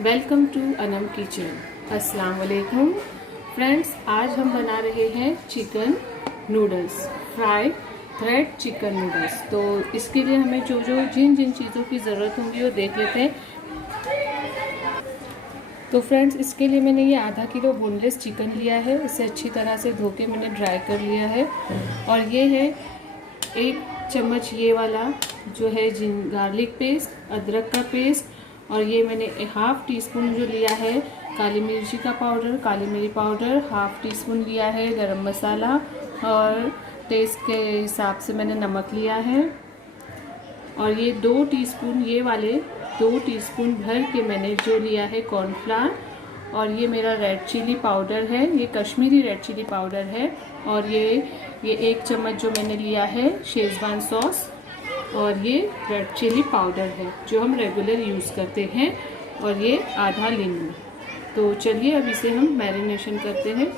Welcome to Anam kitchen. अस्सलाम वालेकुम friends, आज हम बना रहे हैं chicken noodles, fry thread chicken noodles. तो इसके लिए हमें जिन जिन चीज़ों की ज़रूरत होगी वो देख लेते हैं। तो फ्रेंड्स, इसके लिए मैंने ये आधा किलो बोनलेस चिकन लिया है। इसे अच्छी तरह से धो के मैंने ड्राई कर लिया है। और ये है 1 चम्मच ये वाला जो है गार्लिक पेस्ट, अदरक का पेस्ट। और ये मैंने 1/2 टीस्पून जो लिया है काली मिर्ची का पाउडर, काली मिर्ची पाउडर 1/2 टीस्पून लिया है, गरम मसाला और टेस्ट के हिसाब से मैंने नमक लिया है। और ये 2 टीस्पून ये वाले 2 टीस्पून भर के मैंने जो लिया है कॉर्नफ्लावर। और ये मेरा रेड चिली पाउडर है, ये कश्मीरी रेड चिली पाउडर है। और ये 1 चम्मच जो मैंने लिया है शेज़वान सॉस। और ये रेड चिली पाउडर है जो हम रेगुलर यूज़ करते हैं। और ये आधा नींबू। तो चलिए अब इसे हम मैरिनेशन करते हैं।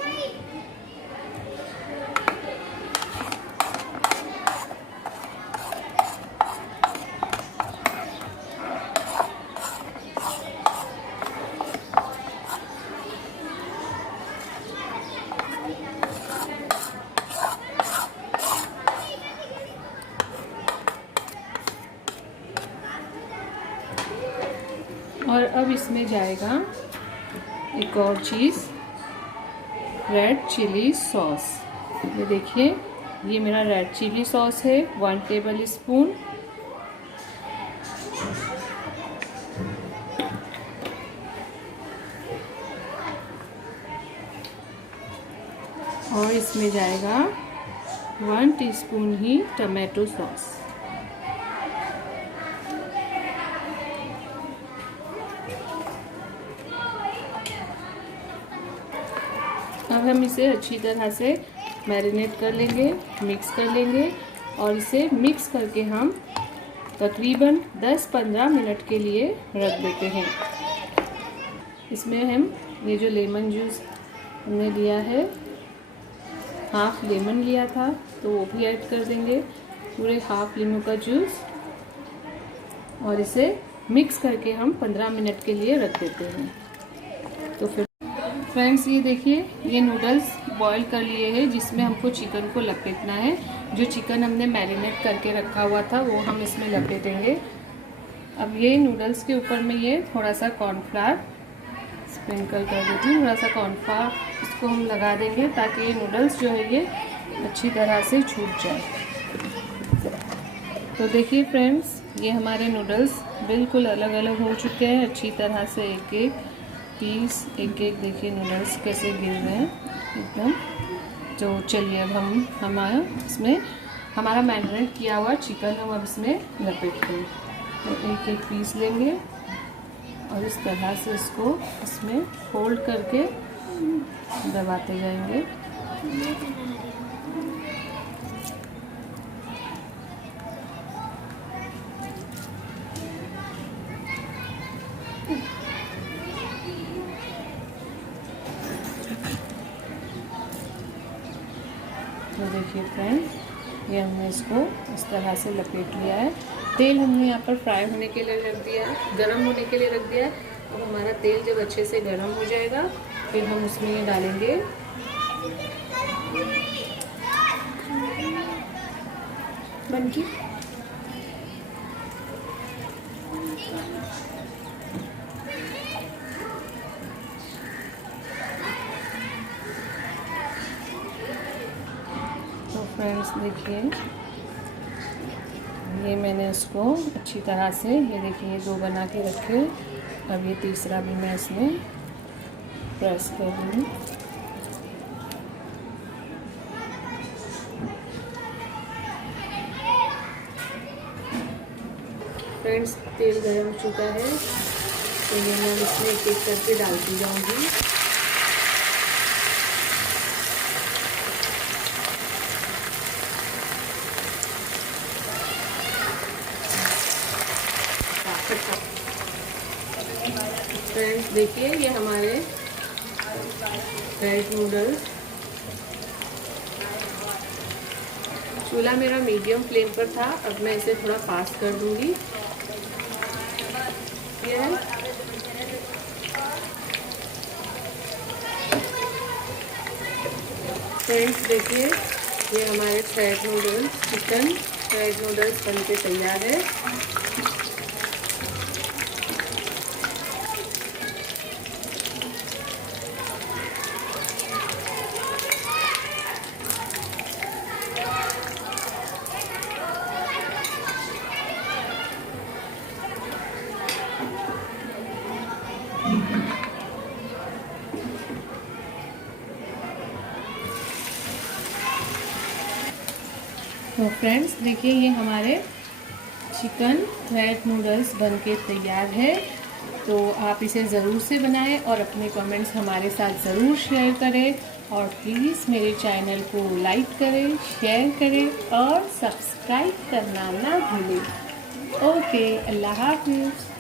और अब इसमें जाएगा एक और चीज़, रेड चिली सॉस। ये देखिए, ये मेरा रेड चिली सॉस है 1 टेबल स्पून। और इसमें जाएगा 1 टीस्पून ही टमाटो सॉस। अब हम इसे अच्छी तरह से मैरिनेट कर लेंगे, मिक्स कर लेंगे। और इसे मिक्स करके हम तकरीबन 10-15 मिनट के लिए रख देते हैं। इसमें हम ये जो लेमन जूस हमने लिया है, 1/2 लेमन लिया था, तो वो भी ऐड कर देंगे, पूरे 1/2 नींबू का जूस। और इसे मिक्स करके हम 15 मिनट के लिए रख देते हैं। तो फिर फ्रेंड्स, ये देखिए, ये नूडल्स बॉईल कर लिए हैं जिसमें हमको चिकन को लपेटना है। जो चिकन हमने मैरिनेट करके रखा हुआ था वो हम इसमें लपेटेंगे। अब ये नूडल्स के ऊपर में ये थोड़ा सा कॉर्नफ्लावर स्प्रिंकल कर देती हूँ। थोड़ा सा कॉर्नफ्लावर इसको हम लगा देंगे ताकि ये नूडल्स जो है ये अच्छी तरह से छूट जाए। तो देखिए फ्रेंड्स, ये हमारे नूडल्स बिल्कुल अलग अलग हो चुके हैं अच्छी तरह से। एक एक पीस, एक एक देखिए नूडल्स कैसे गिर रहे हैं एकदम। तो चलिए अब हमारा इसमें हमारा मैरिनेट किया हुआ चिकन हम अब इसमें लपेटते हैं। तो एक एक पीस लेंगे और इस तरह से इसको इसमें फोल्ड करके दबाते जाएंगे। तो देखिए फ्रेंड्स, ये हमने इसको इस तरह से लपेट लिया है। तेल हमने यहाँ पर फ्राई होने के लिए रख दिया है, गरम होने के लिए रख दिया है। अब हमारा तेल जब अच्छे से गरम हो जाएगा फिर हम उसमें ये डालेंगे बनकी फ्रेंड्स देखिए, ये मैंने इसको अच्छी तरह से, ये देखिए, ये 2 बना के रखे। अब ये तीसरा भी मैं इसमें प्रेस कर दूँगी। फ्रेंड्स, तेल गर्म हो चुका है तो ये मैं इसमें एक एक करके डालती जाऊँगी। फ्रेंड्स देखिए, ये हमारे फ्राइड नूडल्स। चूल्हा मेरा मीडियम फ्लेम पर था। अब मैं इसे थोड़ा फास्ट कर दूंगी। ये है फ्रेंड्स देखिए, ये हमारे fried noodles, chicken fried noodles बन के तैयार है। तो फ्रेंड्स देखिए, ये हमारे चिकन फ्राइड नूडल्स बनके तैयार है। तो आप इसे ज़रूर से बनाएं और अपने कमेंट्स हमारे साथ ज़रूर शेयर करें, और प्लीज़ मेरे चैनल को लाइक करें, शेयर करें और सब्सक्राइब करना ना भूलें। ओके, अल्लाह हाफ़िज़।